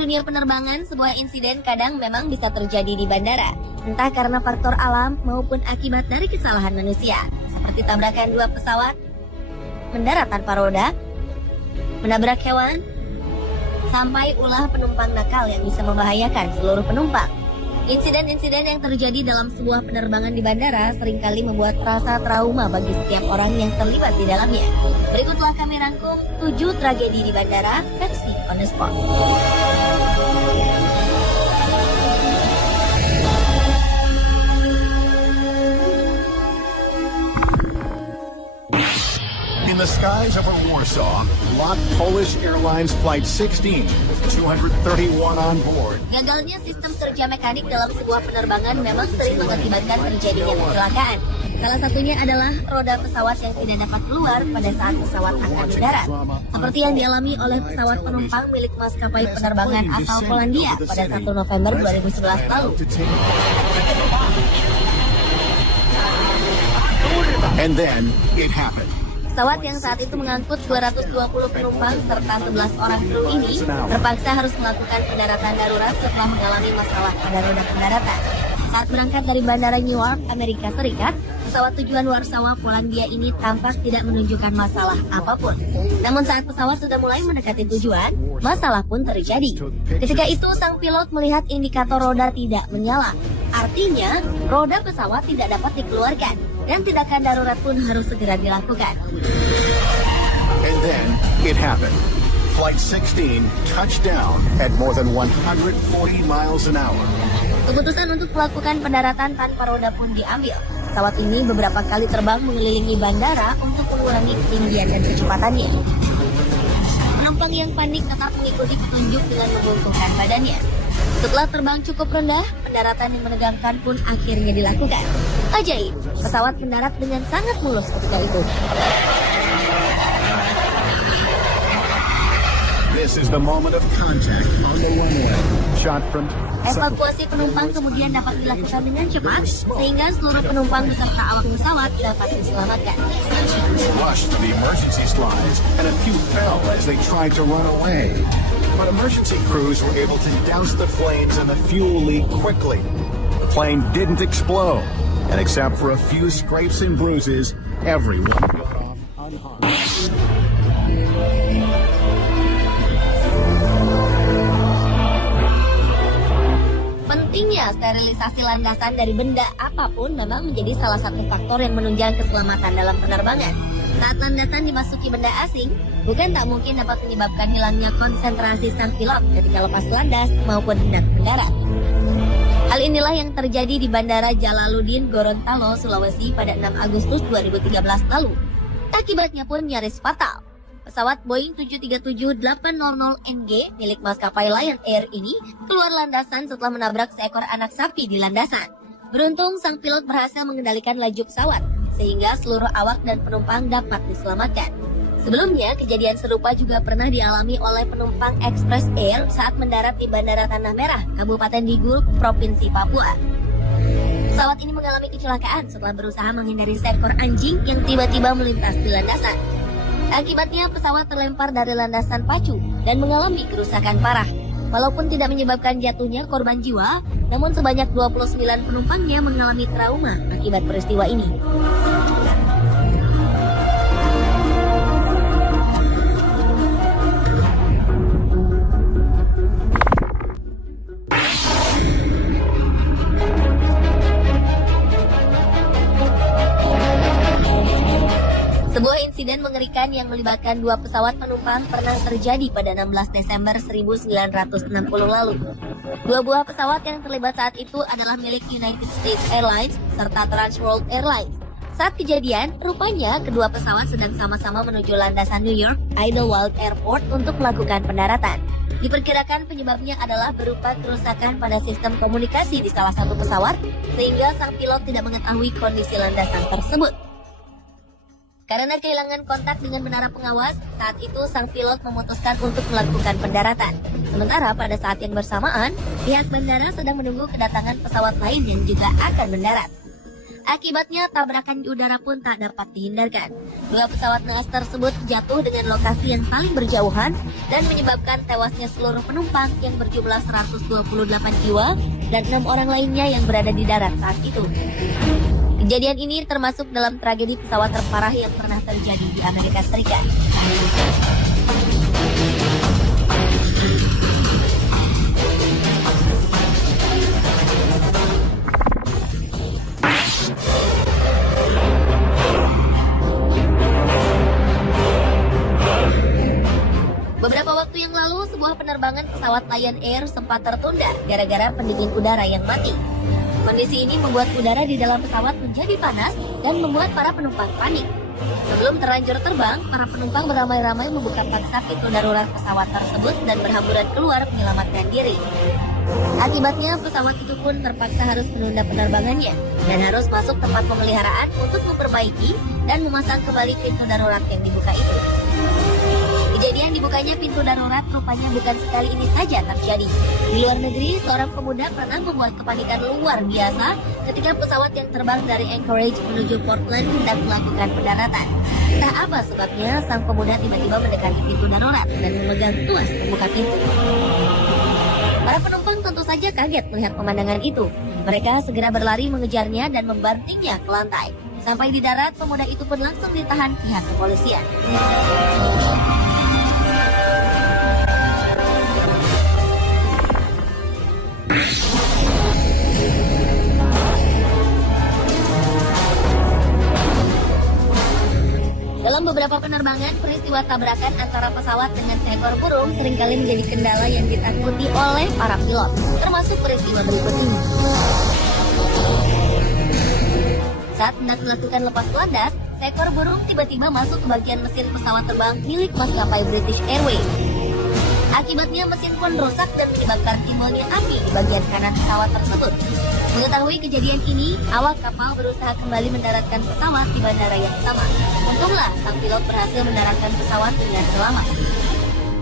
dunia penerbangan, sebuah insiden kadang memang bisa terjadi di bandara, entah karena faktor alam maupun akibat dari kesalahan manusia, seperti tabrakan dua pesawat, mendarat tanpa roda, menabrak hewan, sampai ulah penumpang nakal yang bisa membahayakan seluruh penumpang. Insiden-insiden yang terjadi dalam sebuah penerbangan di bandara seringkali membuat rasa trauma bagi setiap orang yang terlibat di dalamnya. Berikutlah kami rangkum 7 tragedi di bandara versi on the spot. In the skies over Warsaw, LOT Polish Airlines Flight 16 with 231 on board. Gagalnya sistem kerja mekanik dalam sebuah penerbangan memang sering mengakibatkan terjadinya kecelakaan. Salah satunya adalah roda pesawat yang tidak dapat keluar pada saat pesawat akan mendarat, seperti yang dialami oleh pesawat penumpang milik maskapai penerbangan asal Polandia pada 1 November 2011 lalu. And then it happened. Pesawat yang saat itu mengangkut 220 penumpang serta 11 orang kru ini terpaksa harus melakukan pendaratan darurat setelah mengalami masalah pada roda pendaratan. Saat berangkat dari Bandara Newark, Amerika Serikat, pesawat tujuan Warsawa, Polandia ini tampak tidak menunjukkan masalah apapun. Namun saat pesawat sudah mulai mendekati tujuan, masalah pun terjadi. Ketika itu sang pilot melihat indikator roda tidak menyala. Artinya, roda pesawat tidak dapat dikeluarkan dan tindakan darurat pun harus segera dilakukan. And then it happened. Flight 16 touched down at more than 140 miles an hour. Keputusan untuk melakukan pendaratan tanpa roda pun diambil. Pesawat ini beberapa kali terbang mengelilingi bandara untuk mengurangi ketinggian dan kecepatannya. Penumpang yang panik tetap mengikuti petunjuk dengan membungkukkan badannya. Setelah terbang cukup rendah, pendaratan yang menegangkan pun akhirnya dilakukan. Ajaib, pesawat mendarat dengan sangat mulus ketika itu. This is the moment of contact on the runway. Shot from Evakuasi penumpang kemudian dapat dilakukan dengan cepat, sehingga seluruh penumpang beserta awak pesawat dapat diselamatkan. rushed to the emergency slides, and a few fell as they tried to run away. But emergency crews were able to douse the flames and the fuel leak quickly. The plane didn't explode, and except for a few scrapes and bruises, everyone got off unharmed. Pentingnya sterilisasi landasan dari benda apapun memang menjadi salah satu faktor yang menunjang keselamatan dalam penerbangan. Saat landasan dimasuki benda asing, bukan tak mungkin dapat menyebabkan hilangnya konsentrasi sang pilot ketika lepas landas maupun hendak mendarat. Hal inilah yang terjadi di Bandara Jalaluddin Gorontalo, Sulawesi pada 6 Agustus 2013 lalu. Akibatnya pun nyaris fatal. Pesawat Boeing 737-800NG milik maskapai Lion Air ini keluar landasan setelah menabrak seekor anak sapi di landasan. Beruntung sang pilot berhasil mengendalikan laju pesawat, sehingga seluruh awak dan penumpang dapat diselamatkan. Sebelumnya, kejadian serupa juga pernah dialami oleh penumpang Express Air saat mendarat di Bandara Tanah Merah, Kabupaten Digul, Provinsi Papua. Pesawat ini mengalami kecelakaan setelah berusaha menghindari seekor anjing yang tiba-tiba melintas di landasan. Akibatnya pesawat terlempar dari landasan pacu dan mengalami kerusakan parah. Walaupun tidak menyebabkan jatuhnya korban jiwa, namun sebanyak 29 penumpangnya mengalami trauma akibat peristiwa ini. Sebuah insiden mengerikan yang melibatkan dua pesawat penumpang pernah terjadi pada 16 Desember 1960 lalu. Dua buah pesawat yang terlibat saat itu adalah milik United States Airlines serta Trans World Airlines. Saat kejadian, rupanya kedua pesawat sedang sama-sama menuju landasan New York Idlewild Airport untuk melakukan pendaratan. Diperkirakan penyebabnya adalah berupa kerusakan pada sistem komunikasi di salah satu pesawat, sehingga sang pilot tidak mengetahui kondisi landasan tersebut. Karena kehilangan kontak dengan menara pengawas, saat itu sang pilot memutuskan untuk melakukan pendaratan. Sementara pada saat yang bersamaan, pihak bandara sedang menunggu kedatangan pesawat lain yang juga akan mendarat. Akibatnya tabrakan di udara pun tak dapat dihindarkan. Dua pesawat naas tersebut jatuh dengan lokasi yang saling berjauhan dan menyebabkan tewasnya seluruh penumpang yang berjumlah 128 jiwa dan 6 orang lainnya yang berada di darat saat itu. Kejadian ini termasuk dalam tragedi pesawat terparah yang pernah terjadi di Amerika Serikat. Beberapa waktu yang lalu, sebuah penerbangan pesawat Lion Air sempat tertunda gara-gara pendingin udara yang mati. Kondisi ini membuat udara di dalam pesawat menjadi panas dan membuat para penumpang panik. Sebelum terlanjur terbang, para penumpang beramai-ramai membuka paksa pintu darurat pesawat tersebut dan berhamburan keluar menyelamatkan diri. Akibatnya, pesawat itu pun terpaksa harus menunda penerbangannya dan harus masuk tempat pemeliharaan untuk memperbaiki dan memasang kembali pintu darurat yang dibuka itu. Kejadian dibukanya pintu darurat rupanya bukan sekali ini saja terjadi. Di luar negeri, seorang pemuda pernah membuat kepanikan luar biasa ketika pesawat yang terbang dari Anchorage menuju Portland hendak melakukan pendaratan. Entah apa sebabnya, sang pemuda tiba-tiba mendekati pintu darurat dan memegang tuas pembuka pintu. Para penumpang tentu saja kaget melihat pemandangan itu. Mereka segera berlari mengejarnya dan membantingnya ke lantai. Sampai di darat, pemuda itu pun langsung ditahan pihak kepolisian. Dalam beberapa penerbangan, peristiwa tabrakan antara pesawat dengan seekor burung seringkali menjadi kendala yang ditakuti oleh para pilot, termasuk peristiwa berikut ini. Saat hendak melakukan lepas landas, seekor burung tiba-tiba masuk ke bagian mesin pesawat terbang milik maskapai British Airways. Akibatnya mesin pun rusak dan menyebabkan timbulnya api di bagian kanan pesawat tersebut. Mengetahui kejadian ini, awak kapal berusaha kembali mendaratkan pesawat di bandara yang sama. Untunglah, sang pilot berhasil mendaratkan pesawat dengan selamat.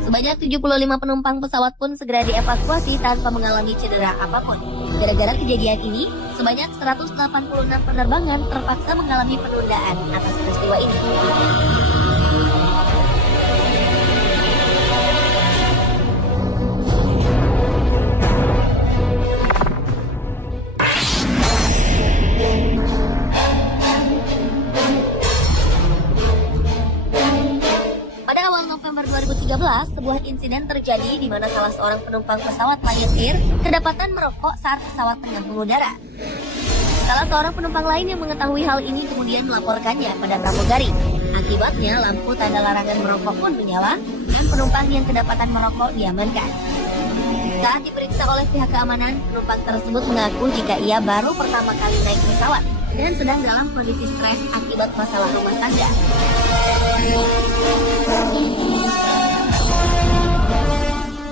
Sebanyak 75 penumpang pesawat pun segera dievakuasi tanpa mengalami cedera apapun. Gara-gara kejadian ini, sebanyak 186 penerbangan terpaksa mengalami penundaan atas peristiwa ini. November 2013, sebuah insiden terjadi di mana salah seorang penumpang pesawat Lion Air kedapatan merokok saat pesawat tengah mengudara. Salah seorang penumpang lain yang mengetahui hal ini kemudian melaporkannya pada pramugari. Akibatnya, lampu tanda larangan merokok pun menyala dan penumpang yang kedapatan merokok diamankan. Saat diperiksa oleh pihak keamanan, penumpang tersebut mengaku jika ia baru pertama kali naik pesawat dan sedang dalam kondisi stres akibat masalah rumah tangga.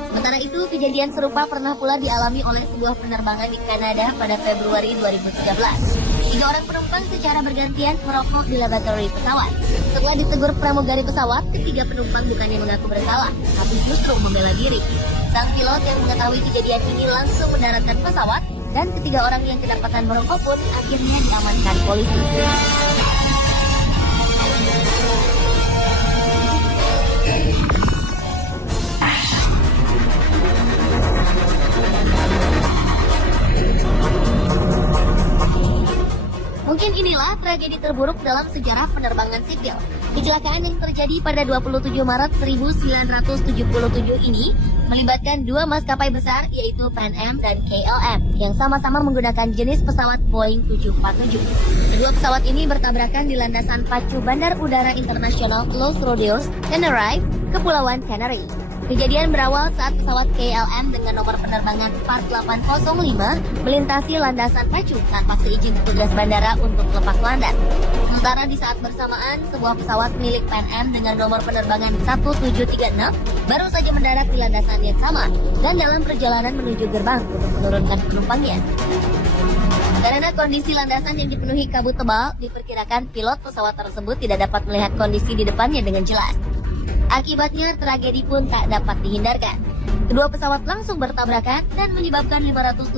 Sementara itu, kejadian serupa pernah pula dialami oleh sebuah penerbangan di Kanada pada Februari 2013. 3 orang penumpang secara bergantian merokok di laboratorium pesawat. Setelah ditegur pramugari pesawat, ketiga penumpang bukannya mengaku bersalah, tapi justru membela diri. Sang pilot yang mengetahui kejadian ini langsung mendaratkan pesawat, dan ketiga orang yang kedapatan merokok pun akhirnya diamankan polisi. Mungkin inilah tragedi terburuk dalam sejarah penerbangan sipil. Kecelakaan yang terjadi pada 27 Maret 1977 ini melibatkan dua maskapai besar yaitu Pan Am dan KLM yang sama-sama menggunakan jenis pesawat Boeing 747. Kedua pesawat ini bertabrakan di landasan pacu Bandar Udara Internasional Los Rodeos, Tenerife, Kepulauan Canary. Kejadian berawal saat pesawat KLM dengan nomor penerbangan 4805 melintasi landasan pacu tanpa seizin petugas bandara untuk lepas landas. Sementara di saat bersamaan, sebuah pesawat milik Pan Am dengan nomor penerbangan 1736 baru saja mendarat di landasan yang sama dan dalam perjalanan menuju gerbang untuk menurunkan penumpangnya. Karena kondisi landasan yang dipenuhi kabut tebal, diperkirakan pilot pesawat tersebut tidak dapat melihat kondisi di depannya dengan jelas. Akibatnya tragedi pun tak dapat dihindarkan. Kedua pesawat langsung bertabrakan dan menyebabkan 583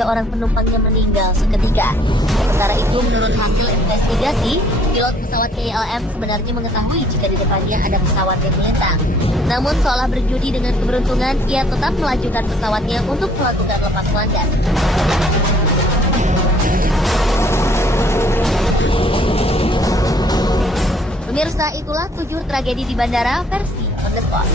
orang penumpangnya meninggal seketika. Sementara itu, menurut hasil investigasi, pilot pesawat KLM sebenarnya mengetahui jika di depannya ada pesawat yang melintang. Namun, seolah berjudi dengan keberuntungan, ia tetap melajukan pesawatnya untuk melakukan lepas landas. Pemirsa, itulah 7 tragedi di bandara versi on the spot.